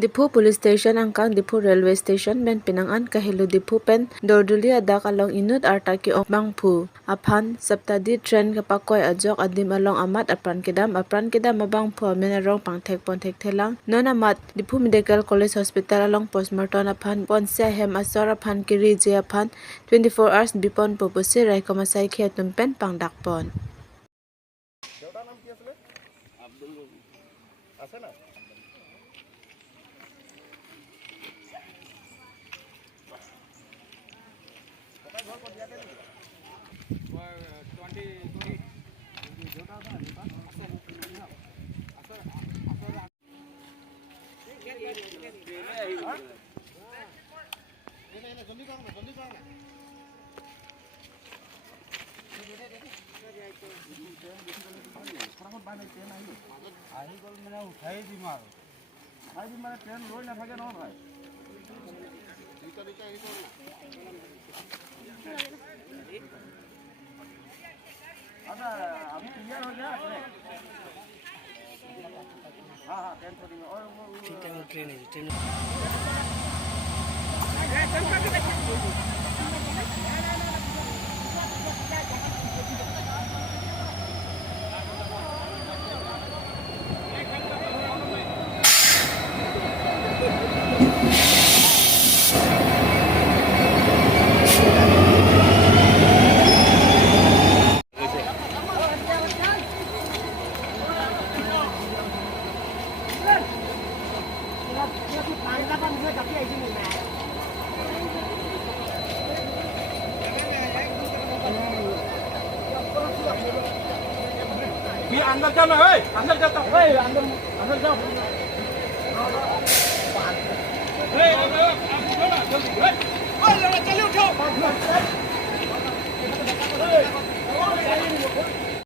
Diphu Police Station angkang Diphu Railway Station ben pinangan kahilo Diphu pen Doldoli adak along enut arta ke-ong bangphu aphan saptadi train kepakoi ajok adim along amat apran kedam abangphu amen arong pangthek ponthek thelang non amat Diphu Medical College Hospital along postmortem aphan ponsia hem asor aphan kiri je aphan 24 hours bipon popose rai komasai khe tumpen pangdak pon अंदर जाना है अंदर जाता है अंदर जाओ जल्दी